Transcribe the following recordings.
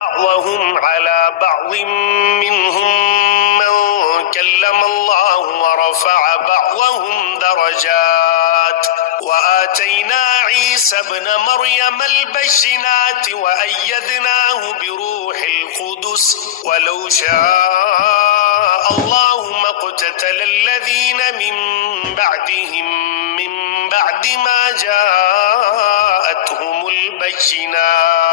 وهم على بعض منهم من كلم الله ورفع بعضهم درجات وآتينا عيسى ابن مريم البينات وأيدناه بروح القدس ولو شاء الله ما اقتتل الذين من بعدهم من بعد ما جاءتهم البينات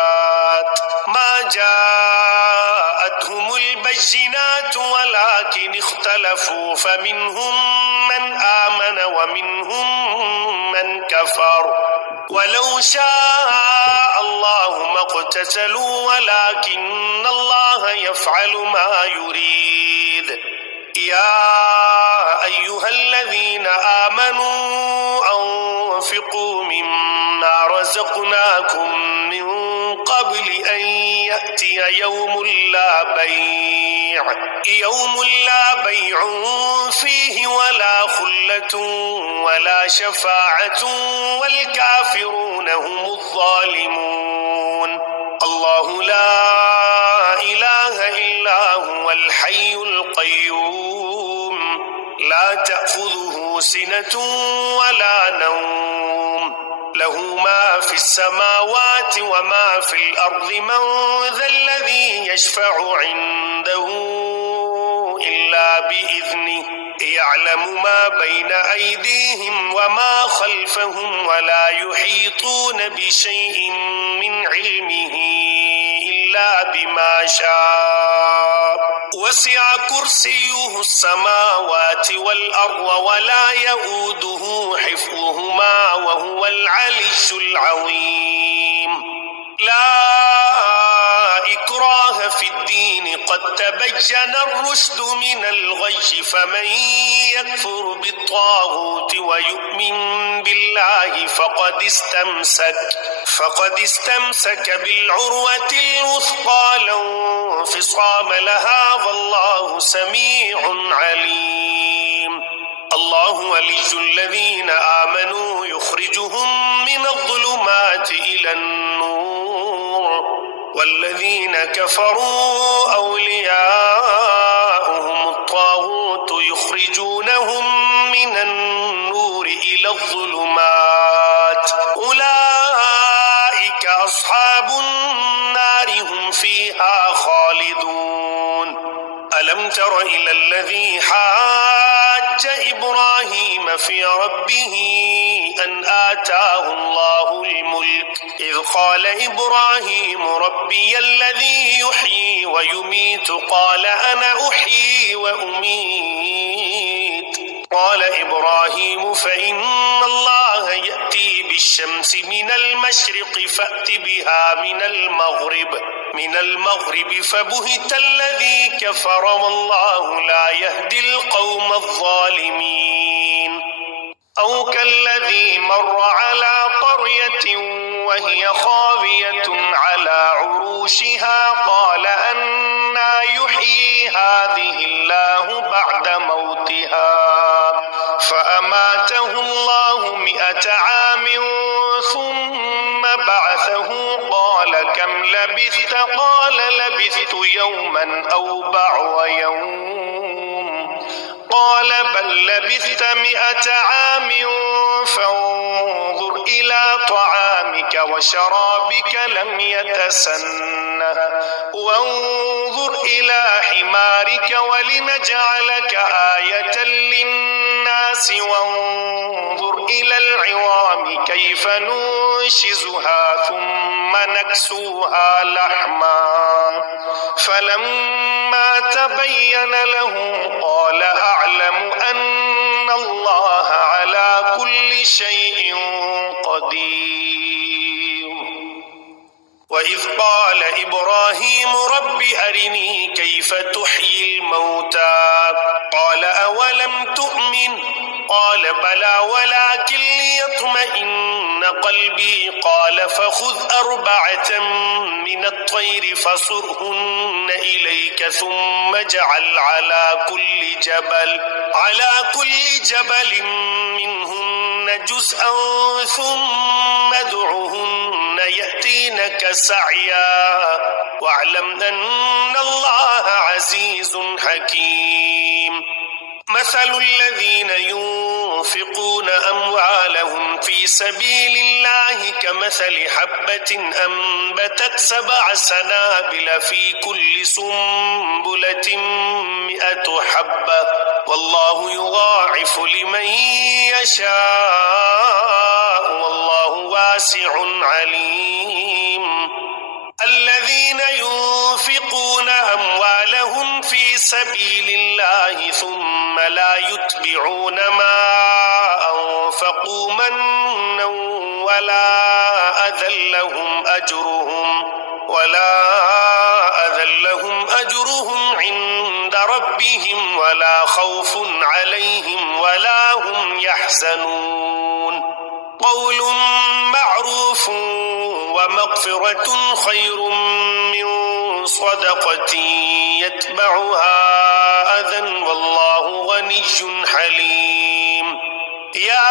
ولكن اختلفوا فمنهم من آمن ومنهم من كفر ولو شاء الله ما اقتتلوا ولكن الله يفعل ما يريد. يا أيها الذين آمنوا أنفقوا مما رزقناكم من قبل أن يأتي يوم لا بيع فيه ولا خلة ولا شفاعة والكافرون هم الظالمون. الله لا إله إلا هو الحي القيوم لا تأخذه سنة ولا نوم له ما في السماوات وما في الأرض من ذا الذي يشفع عنده إلا بإذنه يعلم ما بين أيديهم وما خلفهم ولا يحيطون بشيء من علمه إلا بما شاء وسع كرسيه السماوات والأرض ولا يؤوده حفظهما وهو العلي العظيم. لا إكراه في الدين قد تبين الرشد من الغي فمن يكفر بالطاغوت ويؤمن بالله فقد استمسك بالعروة الوثقى لا انفصام لها والله سميع عليم. الله ولي الذين آمنوا يخرجهم من الظلمات إلى النور والذين كفروا أولياؤهم الطاغوت يخرجونهم من النور إلى الظلمات أولئك أصحاب النار هم فيها خالدون. ألم تر إلى الذي حاج إبراهيم في ربه أن آتاه الله الملك إذ قال إبراهيم ربي الذي يحيي ويميت قال أنا أحيي وأميت قال إبراهيم فإن الله يأتي بالشمس من المشرق فأت بها من المغرب فبهت الذي كفر والله لا يهدي القوم الظالمين. أو كالذي مر على قرية وهي خاوية على عروشها قال أنى يحيي هذه الله بعد موتها فأماته الله 100 عام ثم بعثه قال كم لبثت قال لبثت يوما أو بعض يوم قال بل لبثت 100 عام فانظر إلى طعامك وشرابك لم يتسنه وانظر إلى حمارك ولنجعلك آية للناس وانظر إلى العظام كيف ننشزها ثم نكسوها لحما فلما تبين له قال أعلم أن الله على كل شيء قدير. وإذ قال إبراهيم رب أرني كيف تحيي الموتى قال أولم تؤمن قال بلى ولكن ليطمئن قلبي قال فخذ 4 من الطير فصرهن إليك ثم اجعل على كل جبل منهن جزءا ثم ادعهن يأتينك سيهدينك سعيا واعلم أن الله عزيز حكيم مثل الذين ينفقون أموالهم في سبيل الله كمثل حبة أنبتت 7 سنابل في كل سنبلة 100 حبة والله يضاعف لمن يشاء والله واسع عليم الذين ينفقون أموالهم في سبيل الله ثم لا يتبعون ما أنفقوا منا ولا أذى لهم أجرهم عند ربهم ولا خوف عليهم ولا هم يحزنون قول معروف ومغفرة خير من صدقة يتبعها أذى والله غني حليم يا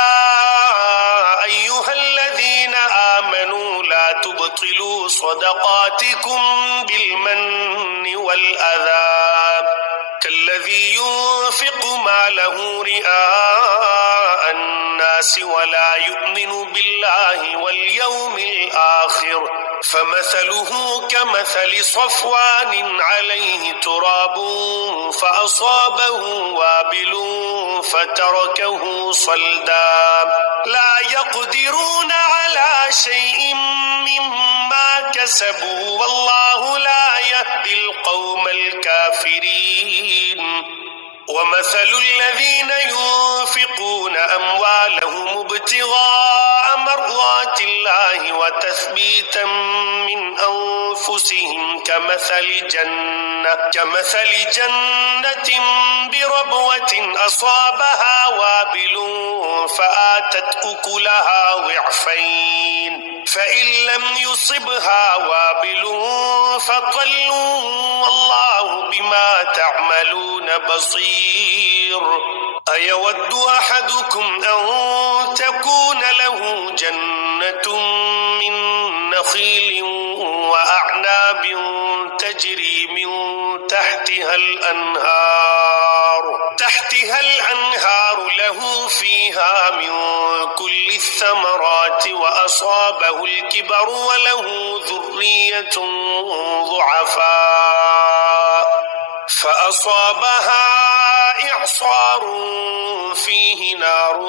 أيها الذين آمنوا لا تبطلوا صدقاتكم بالمن والأذى كالذي ينفق ماله رئاء الناس ولا يؤمن بالله واليوم الآخر فمثله كمثل صفوان عليه تراب فأصابه وابل فتركه صلدا لا يقدرون على شيء مما كسبوا والله لا يهدي القوم الكافرين ومثل الذين ينفقون أموالهم ابتغاء مرضات الله وتثبيتا من أنفسهم كمثل جنة بربوة أصابها وابل فآتت أكلها ضعفين فإن لم يصبها وابل فطل والله بما تعملون بصير أيود أحدكم أن تكون له جنة من نخيل وأعناب تجري من تحتها الأنهار له فيها من كل الثمرات وأصابه الكبر وله ذرية ضعفاء فأصابها إعصار فيه نار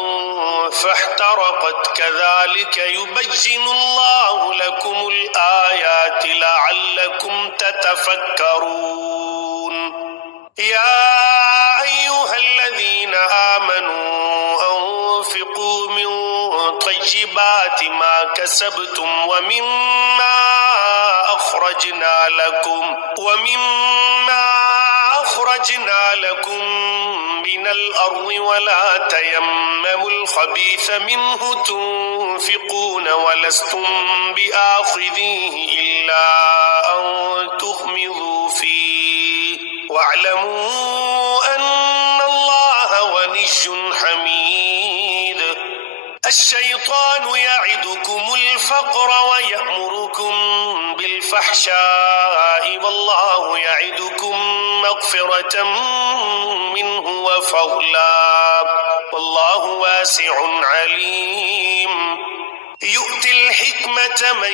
فاحترقت كذلك يبين الله لكم الآيات لعلكم تتفكرون يا أيها الذين آمنوا أنفقوا من طيبات ما كسبتم ومما أخرجنا لكم من الأرض ولا تيمموا الخبيث منه تنفقون ولستم بآخذيه إلا أن تغمضوا فيه واعلموا أن الله غني حميد الشيطان يعدكم الفقر ويأمركم بالفحشاء والله يعدكم مغفرة منه وفضلا والله واسع عليم يؤتي الحكمة من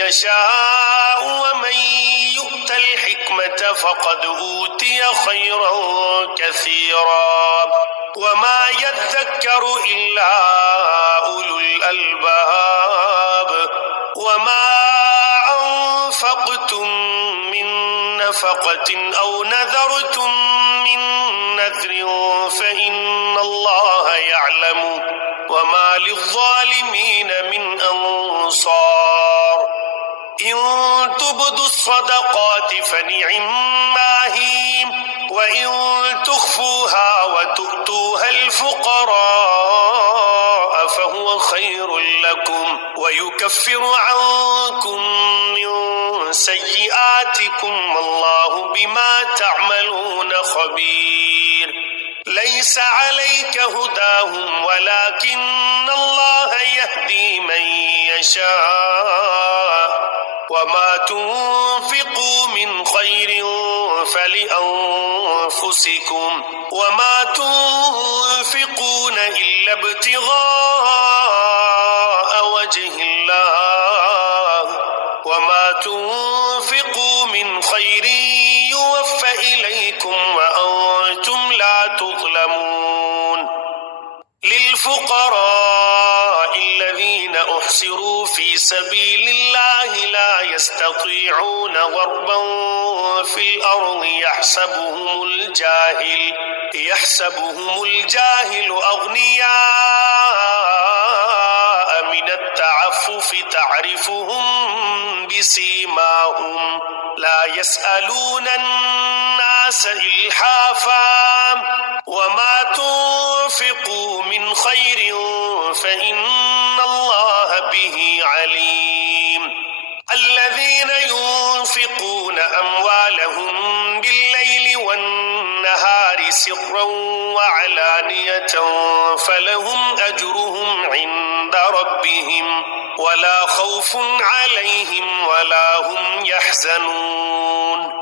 يشاء ومن يؤت الحكمة فقد أوتي خيرا كثيرا وما يذكر إلا أولو الألباب وما أنفقتم من نفقة أو نذرتم من نذر فإن الله يعلم وما للظالمين من أنصار إن تبدوا الصدقات فنعما هي وإن تخفوها وتؤتوها الفقراء فهو خير لكم ويكفر عنكم من سيئاتكم والله بما تعملون خبير ليس عليك هداهم ولكن الله يهدي من يشاء وما تنفقوا من خير فلأنفسكم وما تنفقون إلا ابتغاء وجه الله وما تنفقوا من خير يوفى إليكم وأنتم لا تظلمون للفقراء الذين أحصروا في سبيل الله لا يستطيعون ضربا في الأرض يحسبهم الجاهل أغنياء من التعفف تعرفهم بسيماهم لا يسألون الناس إلحافا وما تنفقوا من خير فإن الله به عليم الذين ينفقون أموالهم بالليل والنهار سرا وعلانية فلهم أجرهم عند ربهم ولا خوف عليهم ولا هم يحزنون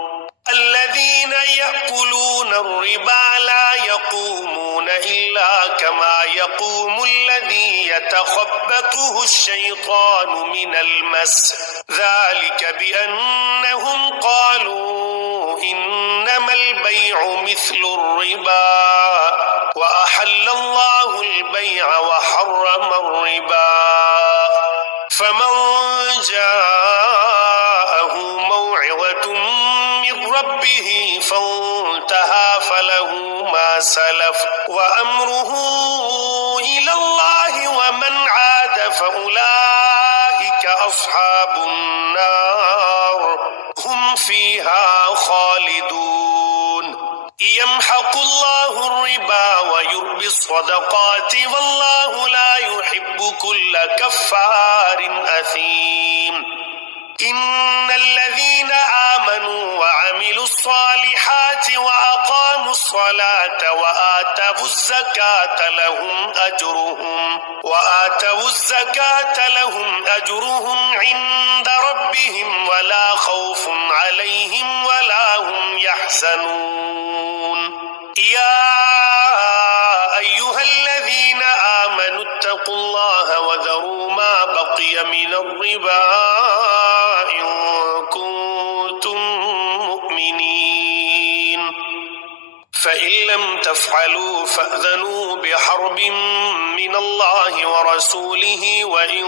الذين يأكلون الربا لا يقومون إلا كما يقوم الذي يتخبطه الشيطان من المس ذلك بأنهم قالوا إنما البيع مثل الربا وأحل الله البيع وحرم الربا فمن جاءه موعظة من ربه فانتهى فله ما سلف وأمره إلى الله ومن عاد فأولئك أصحاب النار هم فيها خالدون يمحق الله الربا ويربي الصدقات والله لا يحب كل كفار أثيم إن الذين آمنوا وعملوا الصالحات وأقاموا الصلاة وآتوا الزكاة لهم أجرهم عند ربهم ولا خوف عليهم ولا هم يحزنون يا أيها الذين آمنوا اتقوا الله وذروا ما بقي من الربا إن كنتم مؤمنين فإن لم تفعلوا فأذنوا بحرب من الله ورسوله وإن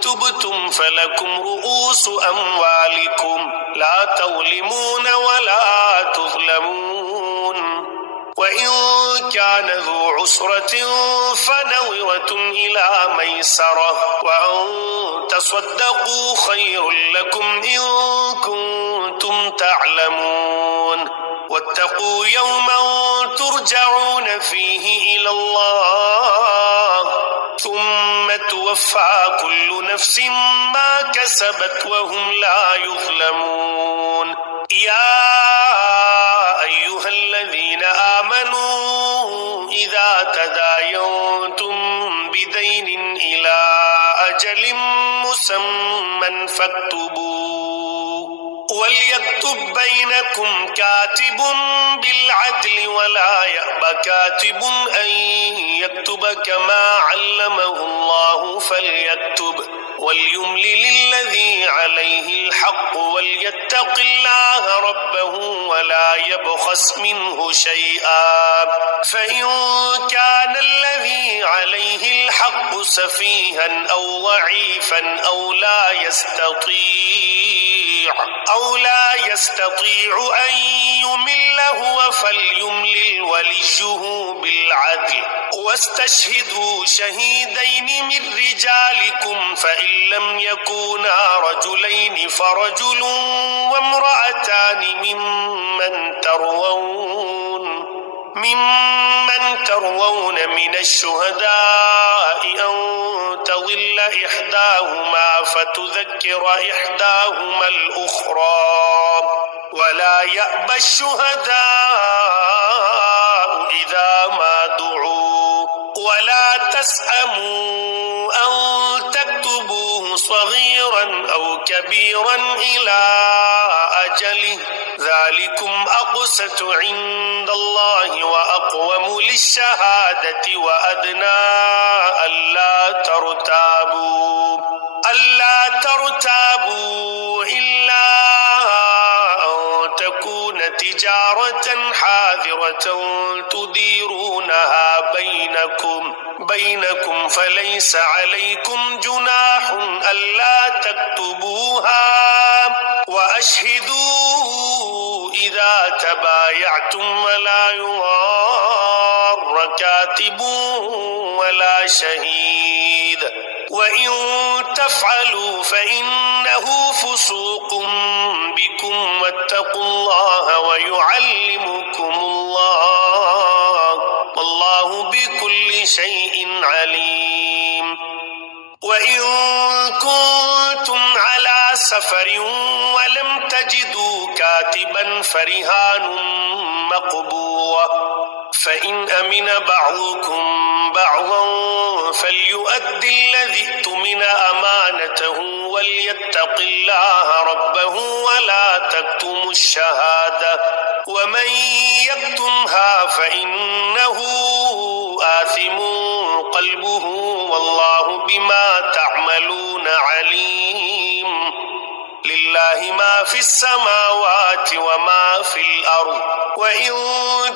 تبتم فلكم رؤوس أموالكم لا تظلمون ولا تظلمون وإن كان ذو عسرة فنظرة إلى ميسرة وأن تصدقوا خير لكم إن كنتم تعلمون واتقوا يوما ترجعون فيه إلى الله ثم توفى كل نفس ما كسبت وهم لا يظلمون يا أيها الذين آمنوا إذا تداينتم بدين إلى أجل مسمى فاكتبوه وليكتب بينكم كاتب بالعدل ولا يأب كاتب أن يكتب كما علمه الله فليكتب وليملل الذي عليه الحق وليتق الله ربه ولا يبخس منه شيئا فإن كان الذي عليه الحق سفيها أو ضعيفا أو لا يستطيع أن يمل هو فليملل وليه بالعدل واستشهدوا شهيدين من رجالكم فإن لم يكونا رجلين فرجل وامرأتان ممن ترضون من الشهداء أن تضل إحداهما فتذكر إحداهما الأخرى ولا يأبى الشهداء إذا ما دعوا ولا تسأموا أن تكتبوه صغيرا صغيرا أو كبيرا إلى أجله ذلكم أقسط عند الله وأقوم للشهادة وأدنى ألا ترتابوا إلا أن تكون تجارة حاضرة تديرونها بينكم فليس عليكم جناح ألا تكتبوها وأشهدوا إذا تبايعتم ولا يضار كاتب ولا شهيد وإن تفعلوا فإنه فسوق بكم واتقوا الله ويعلمكم الله والله بكل شيء عليم. وإن كنتم على سفر ولم تجدوا كاتبا فرهان مقبوضة فإن أمن بعضكم بعضا فليؤد الذي اؤتمن أمانته وليتق الله ربه ولا تكتموا الشهادة ومن يكتمها فإنه آثم قلبه والله بما تعملون عليم. لله ما في السماوات وما في الأرض وإن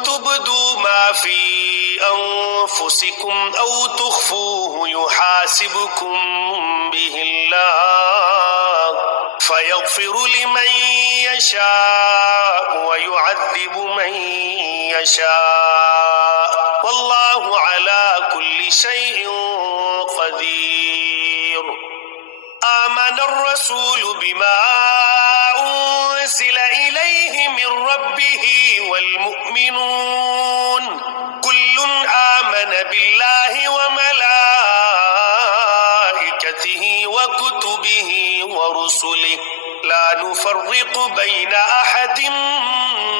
تبدوا ما في أنفسكم أو تخفوه يحاسبكم به الله فيغفر لمن يشاء ويعذب من يشاء والله على كل شيء قدير. آمن الرسول بما أنزل إليه من ربه والمؤمنون كل آمن بالله وملائكته وكتبه ورسله لا نفرق بين أحد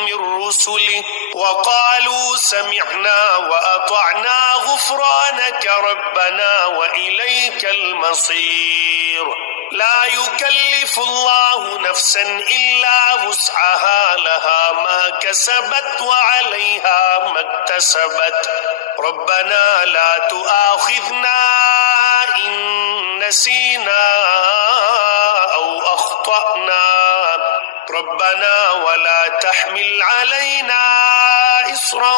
من رسله وقالوا سمعنا وأطعنا غفرانك ربنا وإليك المصير. لا يكلف الله نفسا إلا وسعها لها ما كسبت وعليها ما اكتسبت ربنا لا تؤاخذنا إن نسينا أو أخطأنا ربنا ولا تحمل علينا إصرا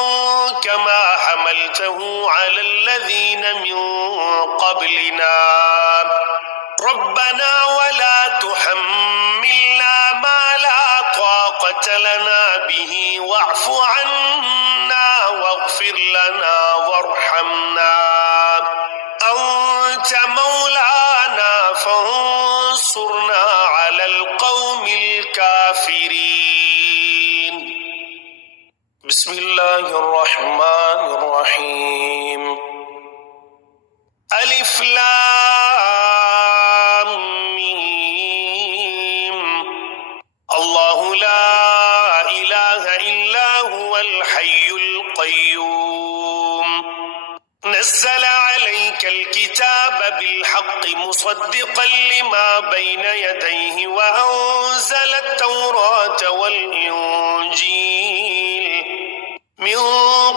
كما حملته على الذين من قبلنا ربنا ولا تحملنا ما لا طاقة لنا به واعف عنا واغفر لنا وارحمنا أنت مولانا فانصرنا على القوم الكافرين. بسم الله الرحمن الرحيم. ألف لام ميم. الله لا إله إلا هو الحي القيوم نزل عليك الكتاب بالحق مصدقا لما بين يديه وأنزل التوراة والإنجيل من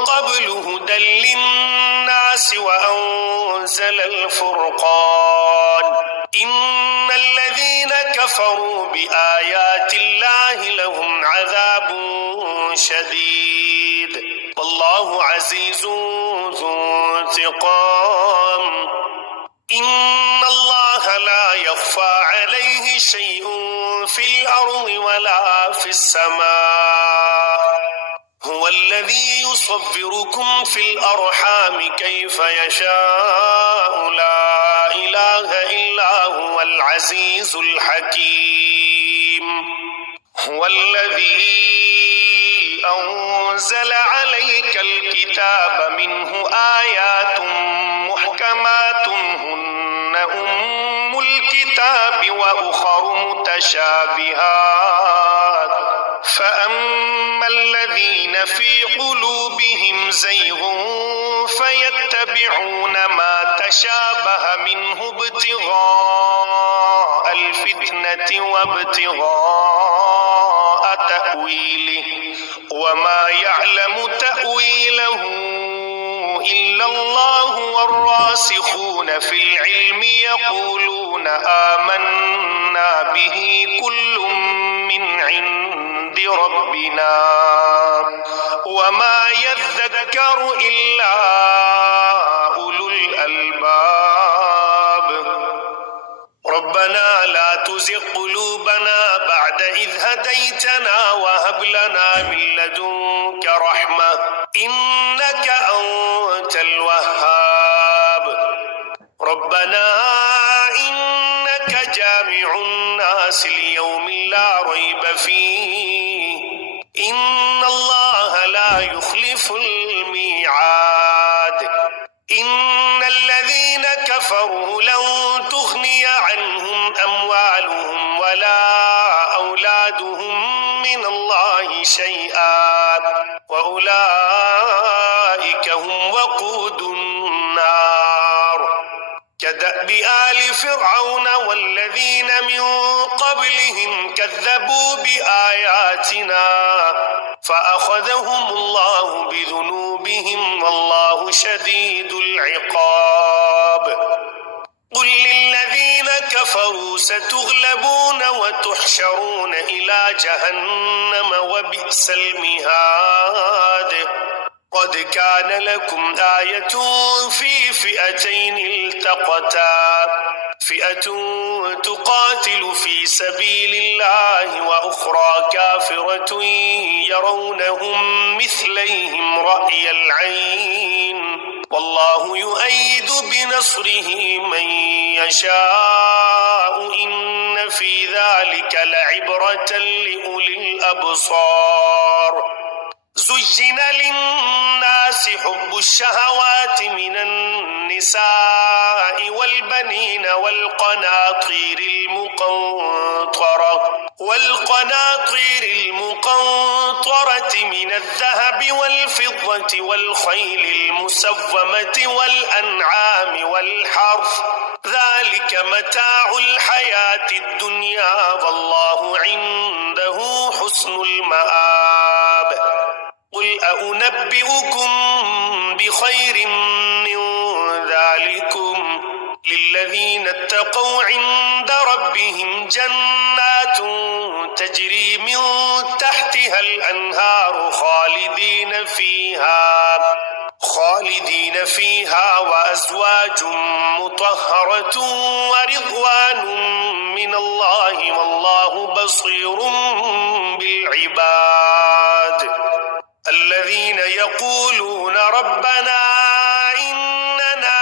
قبل هدى للناس وأنزل الفرقان إن الذين كفروا بآيات الله لهم عذاب شديد والله عزيز ذو انتقام. إن الله لا يخفى عليه شيء في الأرض ولا في السماء هو الذي يصوركم في الأرحام كيف يشاء لا إله إلا هو العزيز الحكيم. هو الذي أنزل عليك الكتاب منه آيات محكمات هن أم الكتاب وأخر متشابهات فأما الذين في قلوبهم زيغ فيتبعون ما تشابه منه ابتغاء الفتنة وابتغاء تأويله وما يعلم تأويله إلا الله والراسخون في العلم يقولون آمنا به كل من عند ربنا وما يذكر إلا أولو الألباب ربنا لا تزغ قلوبنا بعد إذ هديتنا وهب لنا من لدنك رحمة إنك أنت الوهاب ربنا إنك جامع الناس ليوم لا ريب فيه إن الله لا يخلف الميعاد إن الذين كفروا لن تغني عنهم أموالهم ولا أولادهم من الله شيئا وأولئك هم وقود النار كدأب آل فرعون والذين من قبلهم كذبوا بآياتنا فأخذهم الله بذنوبهم والله شديد العقاب قل للذين كفروا ستغلبون وتحشرون إلى جهنم وبئس المهاد قد كان لكم آية في فئتين التقتا فئة تقاتل في سبيل الله وأخرى كافرة يرونهم مثليهم رأي العين والله يؤيد بنصره من يشاء إن في ذلك لعبرة لأولي الأبصار زين للناس حب الشهوات من النساء والبنين والقناطير المقنطرة من الذهب والفضة والخيل المسومة والأنعام والحرث ذلك متاع الحياة الدنيا والله عنده حسن المآب قل أنبئكم بخير من ذلكم للذين اتقوا عند ربهم جنات تجري من تحتها الأنهار خالدين فيها وأزواج مطهرة ورضوان من الله والله بصير بالعباد الذين يقولون ربنا إننا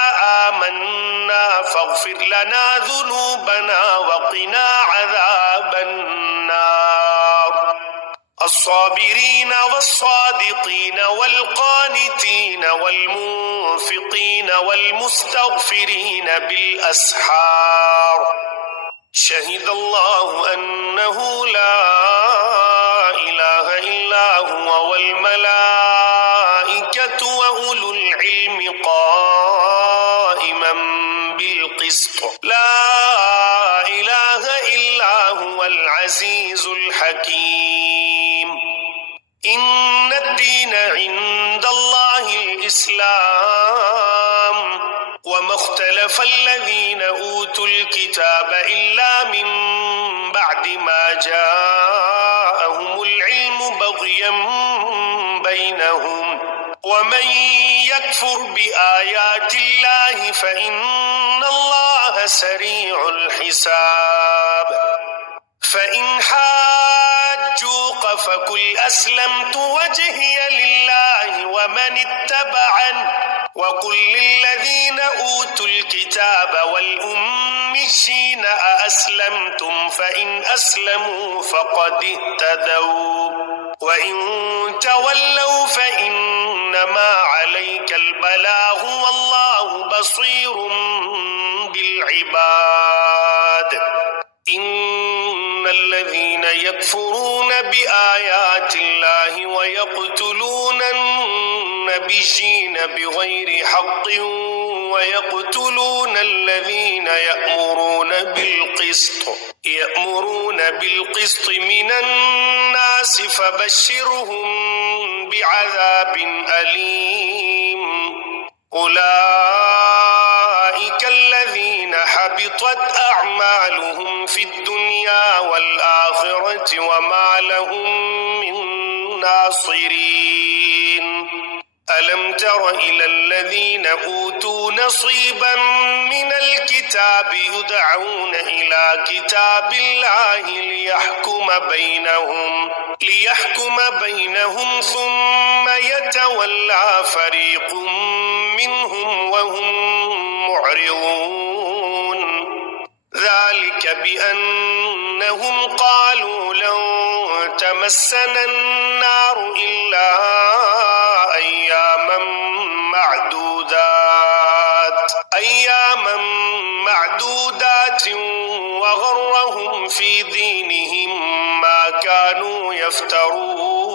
آمنا فاغفر لنا ذنوبنا وقنا عذاب النار الصابرين والصادقين والقانتين والمنفقين والمستغفرين بالأسحار شهد الله أنه لا إله إلا هو والملائكة وأولو العلم قائما بالقسط لا إله إلا هو العزيز الحكيم إن الدين عند الله الإسلام وما اختلف الذين أوتوا الكتاب إلا من بعد ما جاءهم العلم بغيا بينهم ومن يكفر بآيات الله فإن الله سريع الحساب فإن حاجوك فقل أسلمت وجهي لله ومن اتبعني وقل للذين أوتوا الكتاب والأميين أأسلمتم فإن أسلموا فقد اهتدوا وإن تولوا فإنما عليك البلاغ والله بصير بالعباد إن الذين يكفرون بآيات الله ويقتلون النبيين بغير حق ويقتلون الذين يأمرون بالقسط من الناس فبشرهم بعذاب أليم أولئك الذين حبطت أعمالهم في الدنيا والآخرة وما لهم من ناصرين ألم تر إلى الذين أوتوا نصيبا من الكتاب يدعون إلى كتاب الله ليحكم بينهم ثم يتولى فريق منهم وهم معرضون ذلك بأنهم قالوا لن تمسنا النار إلا أياما معدودات وغرهم في دينهم ما كانوا يفترون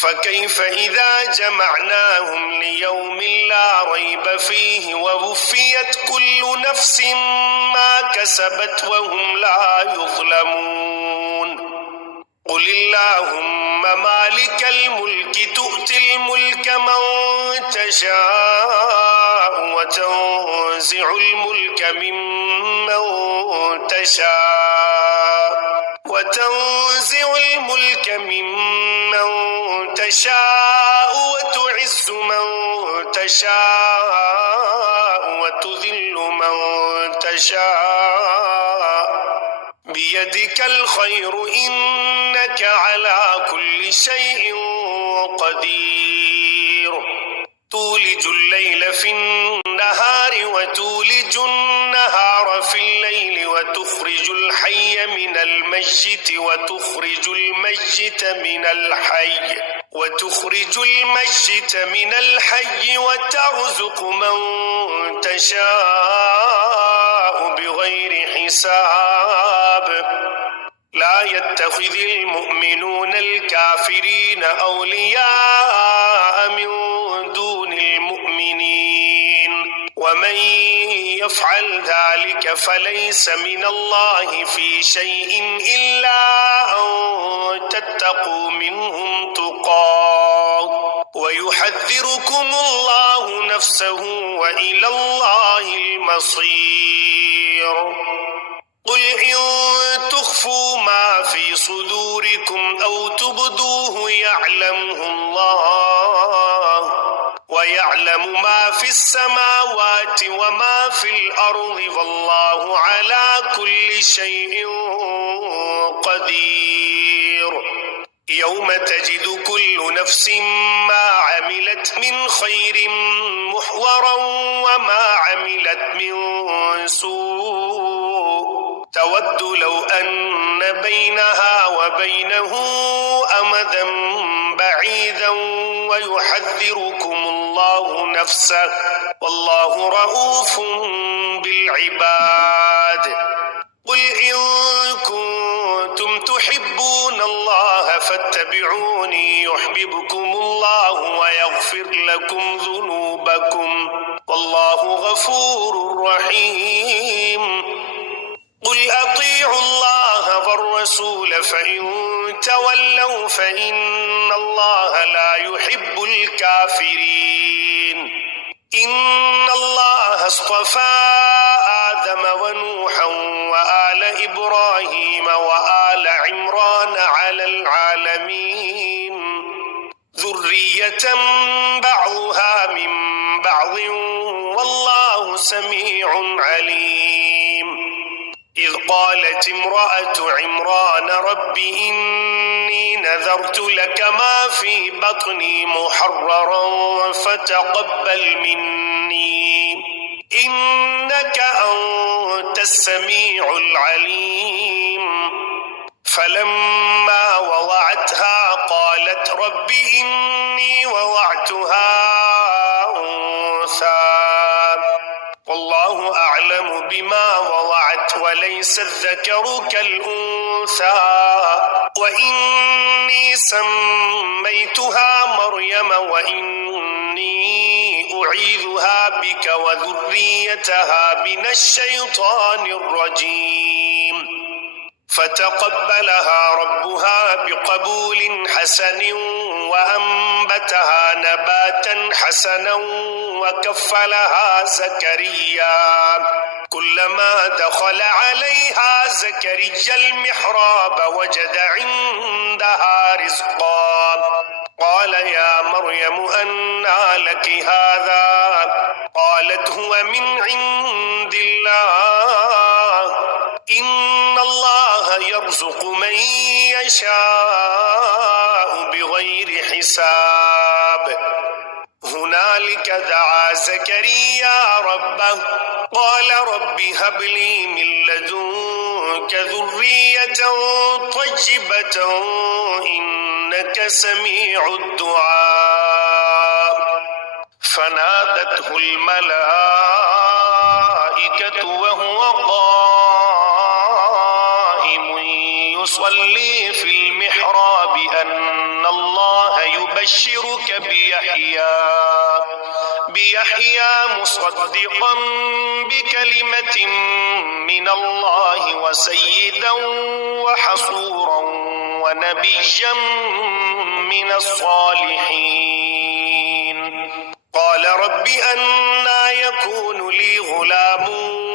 فكيف إذا جمعناهم ليوم لا ريب فيه ووفيت كل نفس ما كسبت وهم لا يظلمون قل اللهم مالك الملك تؤتي الملك من تشاء وتنزع الملك ممن تشاء وتعز من تشاء وتذل من تشاء بيدك الخير إنك على كل شيء قدير تولج الليل في النهار وتولج النهار في الليل وتخرج الحي من الميت من الحي وترزق من تشاء بغير حساب لا يتخذ المؤمنون الكافرين أولياء من دون المؤمنين ومن يفعل ذلك فليس من الله في شيء إلا أن تتقوا منهم تقاه ويحذركم الله نفسه وإلى الله المصير قل إن تخفوا ما في صدوركم أو تبدوه يعلمه الله ويعلم ما في السماوات وما في الأرض والله على كل شيء قدير يوم تجد كل نفس ما عملت من خير محضرا وما عملت من سوء تود لو أن بينها وبينه أمدا بعيدا ويحذركم الله نفسه والله رؤوف بالعباد قل إن كنتم تحبون الله فاتبعوني يحببكم الله ويغفر لكم ذنوبكم والله غفور رحيم قل أطيعوا الله والرسول فإن تولوا فإن الله لا يحب الكافرين إن الله اصطفى آدم ونوحا وآل إبراهيم وآل عمران على العالمين ذرية بعضها من بعض والله سميع عليم إذ قالت امرأة عمران رب إني نذرت لك ما في بطني محررا فتقبل مني إنك أنت السميع العليم فلما وضعتها قالت رب إني وضعتها أنثى والله أعلم بما وضعت وليس الذكر كالأنثى وإني سميتها مريم وإني أعيذها بك وذريتها من الشيطان الرجيم فتقبلها ربها بقبول حسن وأنبتها نباتا حسنا وكفلها زكريا كلما دخل عليها زكريا المحراب وجد عندها رزقا قال يا مريم أنى لك هذا قالت هو من عند الله إن الله يرزق من يشاء بغير حساب هنالك دعا زكريا ربه قال رب هب لي من لدنك ذرية طيبة إنك سميع الدعاء فنادته الملائكة وهو قائم يصلي في المحراب أن الله يبشرك بيحيى مصدقا بكلمة من الله وسيدا وحصورا ونبيا من الصالحين قال رب أنى يكون لي غلام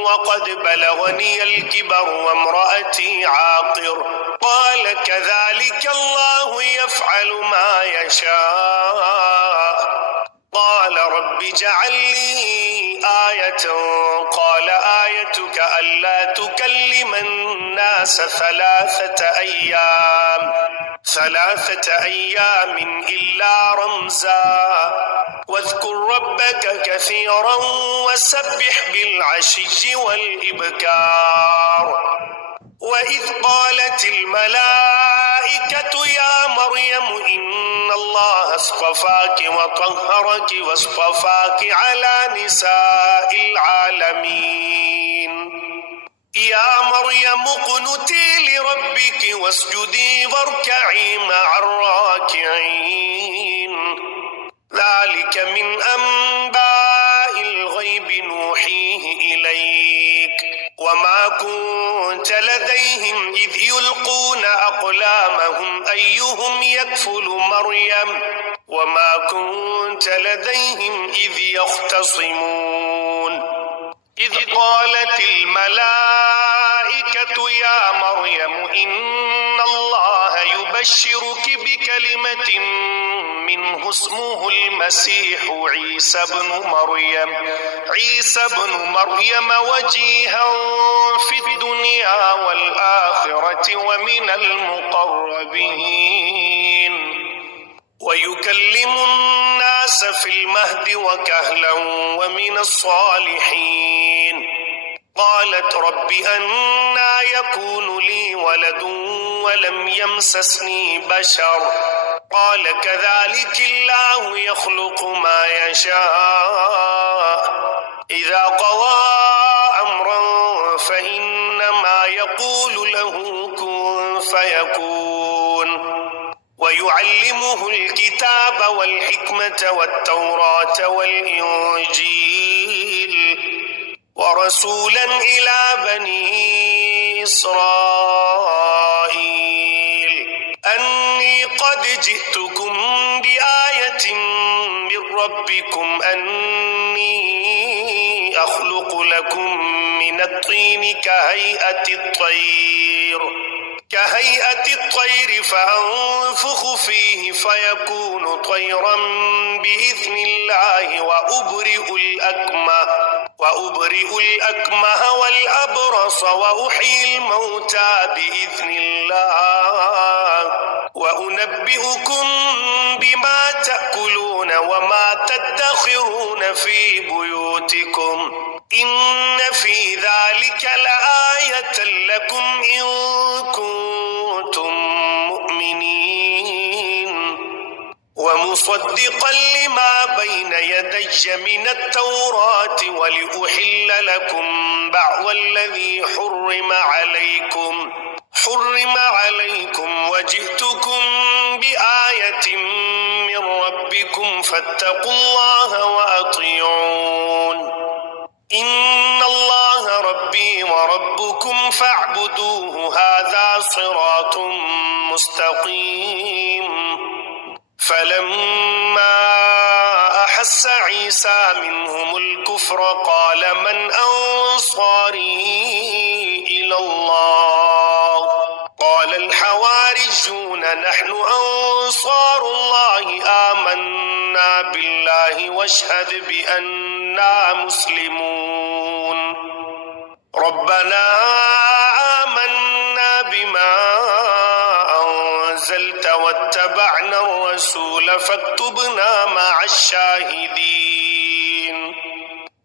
وقد بلغني الكبر وامرأتي عاقر قال كذلك الله يفعل ما يشاء قال رب اجعل لي آية قال آيتك ألا تكلم الناس ثلاثة أيام إلا رمزا واذكر ربك كثيرا وسبح بالعشي والإبكار وإذ قالت الملائكة يا مريم إن الله اصطفاك وطهرك واصطفاك على نساء العالمين يا مريم اقنتي لربك واسجدي واركعي مع الراكعين ذلك من أنباء الغيب نوحيه إليك وما كنت لديهم إذ يلقون أقلامهم أيهم يكفل مريم وما كنت لديهم إذ يختصمون إذ قالت الملائكة يا مريم إن الله يبشرك بكلمة منه اسمه المسيح عيسى بن مريم وجيها في الدنيا والآخرة ومن المقربين ويكلم الناس في المهد وكهلا ومن الصالحين قالت رب أنى يكون لي ولد ولم يمسسني بشر قال كذلك الله يخلق ما يشاء إذا قضى أمرا فإنما يقول له كن فيكون ويعلمه الكتاب والحكمة والتوراة والإنجيل ورسولا إلى بني إسرائيل أني قد جئتكم بآية من ربكم أني أخلق لكم من الطين كهيئة الطير فأنفخ فيه فيكون طيرا بإذن الله وأبرئ الأكمه والأبرص وأحيي الموتى بإذن الله وأنبئكم بما تأكلون وما تدخرون في بيوتكم إن في ذلك لآية لكم إن كنتم مؤمنين ومصدقا لما بين يدي من التوراة ولأحل لكم بعض الذي حرم عليكم وجئتكم فاتقوا الله وأطيعون إن الله ربي وربكم فاعبدوه هذا صراط مستقيم فلما أحس عيسى منهم الكفر قال من أنصاري إلى الله قال الحواريون نحن أنصار الله آمنا بالله واشهد بأننا مسلمون ربنا آمنا بما أنزلت واتبعنا الرسول فاكتبنا مع الشاهدين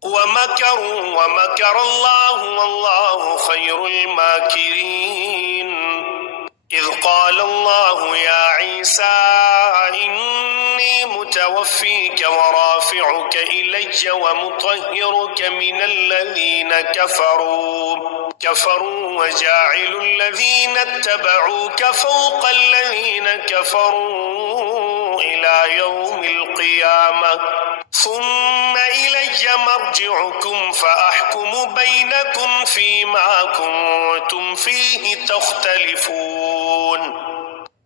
ومكروا ومكر الله والله خير الماكرين إذ قال الله يا عيسى إني متوفيك ورافعك إلي ومطهرك من الذين كفروا وجاعل الذين اتبعوك فوق الذين كفروا إلى يوم القيامة ثم إلي مرجعكم فأحكم بينكم فيما كنتم فيه تختلفون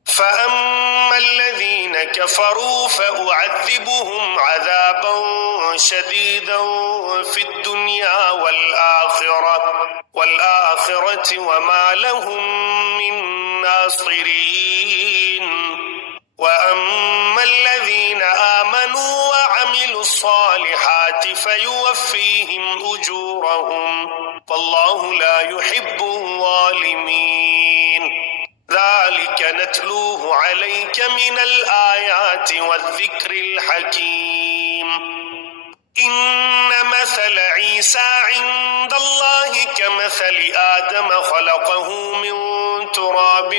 فأما الذين كفروا فأعذبهم عذابا شديدا في الدنيا والآخرة وما لهم من ناصرين وأما الذين آمنوا وعملوا الصالحات فيوفيهم أجورهم والله لا يحب الظالمين ذلك نتلوه عليك من الآيات والذكر الحكيم إن مثل عيسى عند الله كمثل آدم خلقه من تراب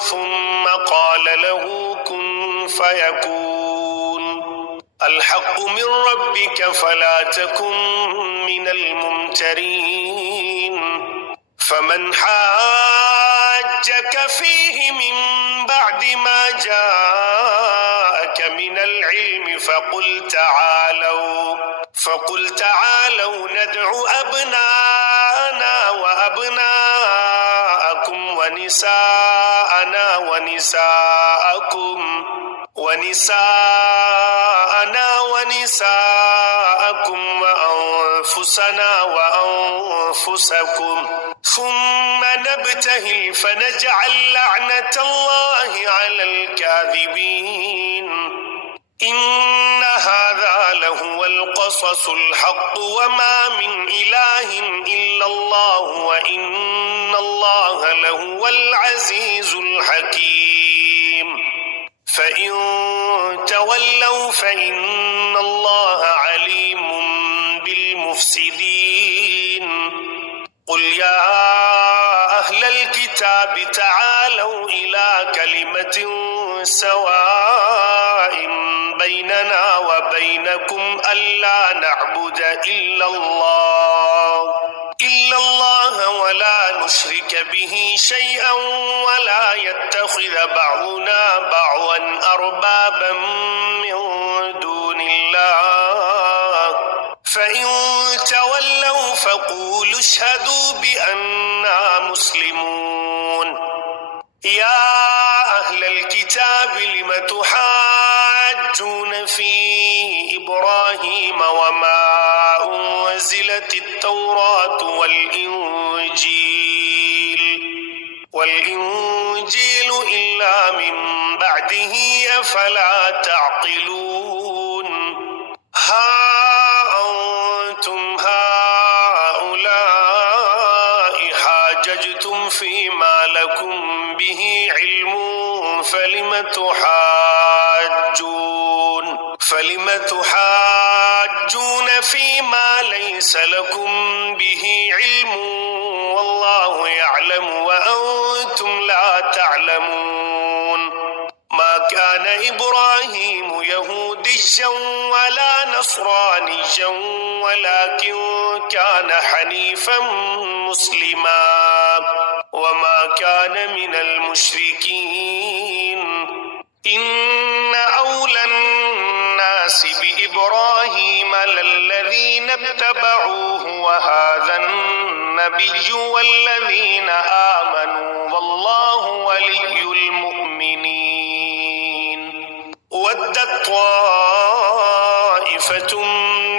ثم قال له كن فيكون الحق من ربك فلا تكن من الممترين فمن حاجك فيه من بعد ما جاءك من العلم فقل تعالوا ندع أبناءنا وأبناءكم ونساءنا ونساءكم وأنفسنا وأنفسكم ثم نبتهل فنجعل لعنة الله على الكاذبين إن هذا لهو القصص الحق وما من إله إلا الله وإن الله لهو العزيز الحكيم فإن تولوا فإن الله عليم بالمفسدين قل يا أهل الكتاب تعالوا إلى كلمة سواء بيننا وبينكم ألا نعبد إلا الله ولا نشرك به شيئا ولا يتخذ بعضنا بعضا أربابا من دون الله فإن تولوا فقولوا اشهدوا بأننا مسلمون يا أهل الكتاب لم تحاجون في إبراهيم وما أنزلت التوراة والإنجيل إلا من بعده أفلا تعقلون ها أنتم هؤلاء حاججتم فيما لكم به علم فلم تحاجون فيما ليس لكم به علم والله يعلم وأنتم لا تعلمون ما كان إبراهيم يهوديا ولا نصرانيا ولكن كان حنيفا مسلما وما كان من المشركين إن أولى الناس اتبعوه وهذا النبي والذين آمنوا والله ولي المؤمنين ودت طائفة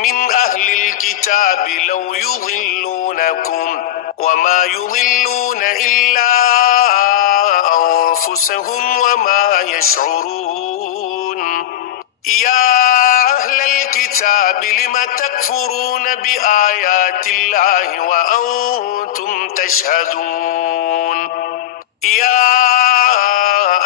من أهل الكتاب لو يضلونكم وما يضلون إلا أنفسهم وما يشعرون يا أهل الكتاب لم تكفرون بآيات الله وأنتم تشهدون يا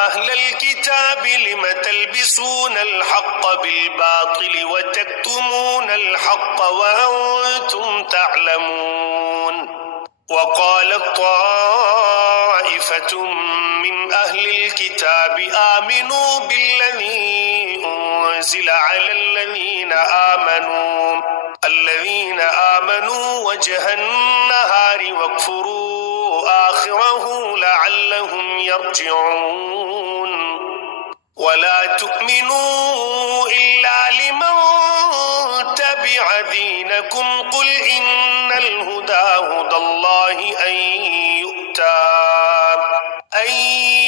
أهل الكتاب لم تلبسون الحق بالباطل وتكتمون الحق وأنتم تعلمون وقالت طائفة من أهل الكتاب آمنوا بالذي أنزل على الذين آمنوا وجه النهار واكفروا آخره لعلهم يرجعون ولا تؤمنوا إلا لمن تبع دينكم قل إن الهدى هدى الله أن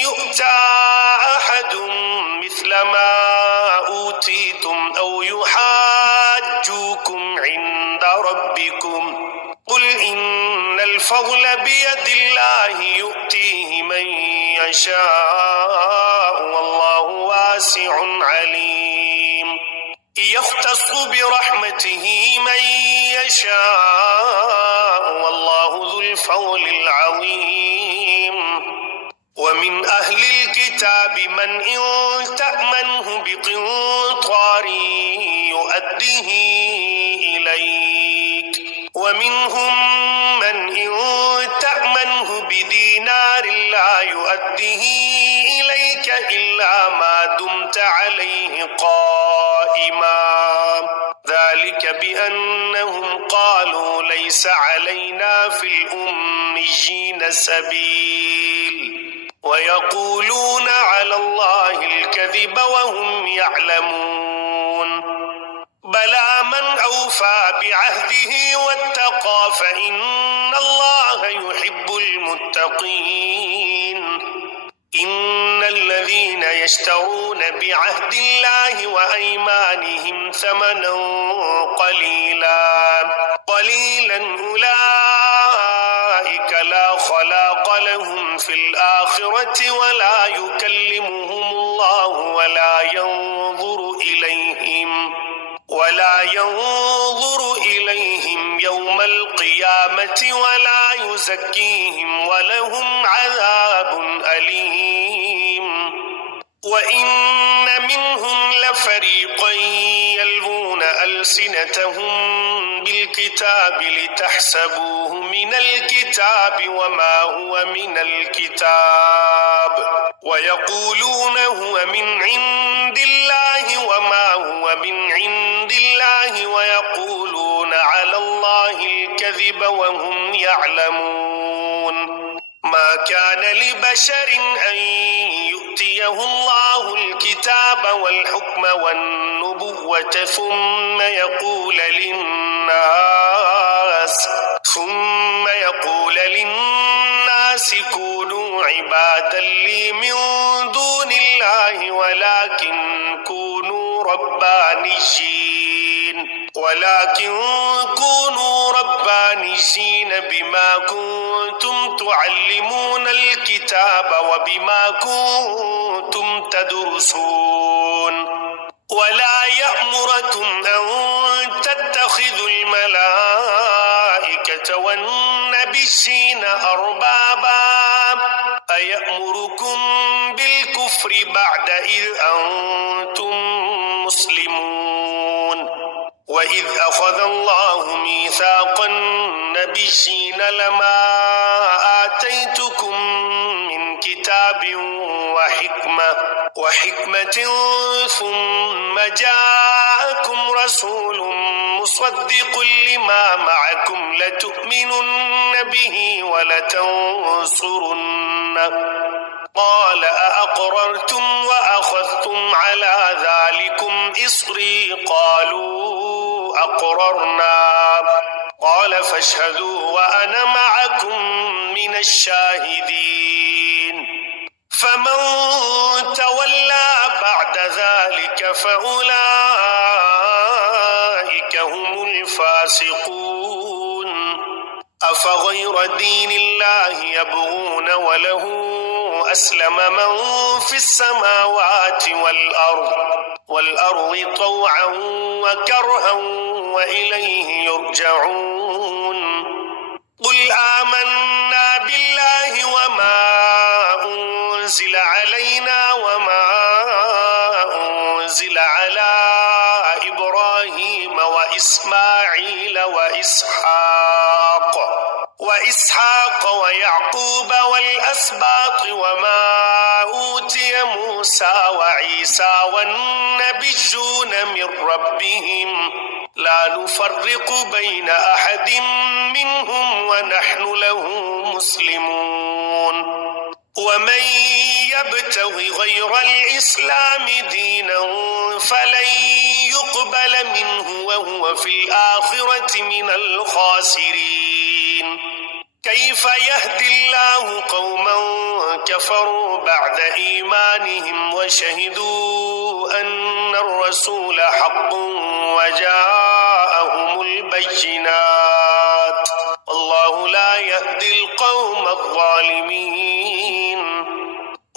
يؤتى أحد مثل ما أوتيتم أو يحاجوكم عند ربكم قل إن الفضل بيد الله يؤتيه من يشاء والله واسع عليم يختص برحمته من يشاء والله ذو الفضل العظيم ومن أهل الكتاب من إن تأمنه بقنطار يؤديه إليك ومنهم من إن تأمنه بدينار لا يؤديه إليك إلا ما دمت عليه قائما ذلك بأنهم قالوا ليس علينا في الأميين سبيل ويقولون على الله الكذب وهم يعلمون بلى من أوفى بعهده واتقى فإن الله يحب المتقين إن الذين يشترون بعهد الله وأيمانهم ثمنا قليلا أولئك لا خلاق لهم في الآخرة ولا يكلمهم الله ولا ينظر إليهم يوم القيامة ولا يزكيهم ولهم عذاب أليم وإن منهم لفريقا يلوون ألسنتهم بالكتاب لتحسبوه من الكتاب وما هو من الكتاب ويقولون هو من عند الله وما هو من عند الله ويقولون على الله الكذب وهم يعلمون ما كان لبشر أن يؤتيه الله الكتاب والحكم والنبوة ثم يقول للناس كونوا عبادا لي من دون الله ولكن كونوا ربانيين بما كنتم تعلمون الكتاب وبما كنتم تدرسون ولا يأمركم أن تتخذوا الملائكة والنبيين أربابا أيأمركم بالكفر بعد إذ أنتم مسلمون وإذ أخذ الله ميثاق النبيين لما آتيتكم من كتاب وحكمة ثم جاءكم رسول مصدق لما معكم لتؤمنن به ولتنصرنه قال أأقررتم وأخذتم على ذلكم إصري قالوا أقررنا قال فاشهدوا وأنا معكم من الشاهدين فمن تولى بعد ذلك فأولئك هم الفاسقون أفغير دين الله يبغون وله أسلم من في السماوات والأرض طوعا وكرها وإليه يرجعون قل آمنا بالله وما أنزل علينا وما أنزل على إبراهيم وإسماعيل وإسحاق ويعقوب والأسباط وما أوتي موسى وعيسى والنبيون من ربهم لا نفرق بين أحد منهم ونحن له مسلمون ومن يبتغ غير الإسلام دينا فلن يقبل منه وهو في الآخرة من الخاسرين كيف يهدي الله قوما كفروا بعد إيمانهم وشهدوا أن الرسول حق وجاءهم البينات والله لا يهدي القوم الظالمين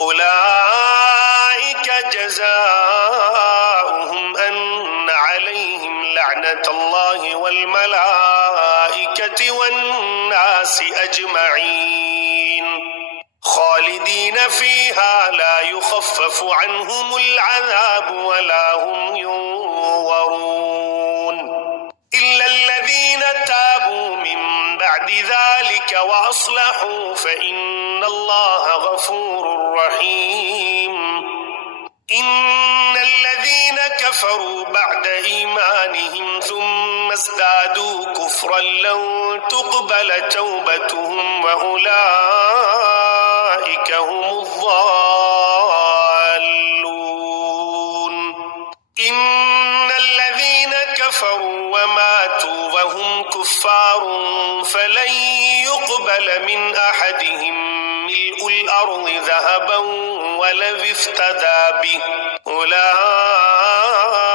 أولئك جزاؤهم أن عليهم لعنة الله والملائكة والناس أجمعين خالدين فيها لا يخفف عنهم العذاب ولا هم ينظرون إلا الذين تابوا من بعد ذلك وأصلحوا فإن الله غفور رحيم إن الذين كفروا بعد إيمانهم ثم ازدادوا كفرا لن تقبل توبتهم وأولئك هم الضالون إن الذين كفروا وماتوا وهم كفار فلن يقبل من أحدهم ملء الأرض ذهبا ولو افتدى به أولئك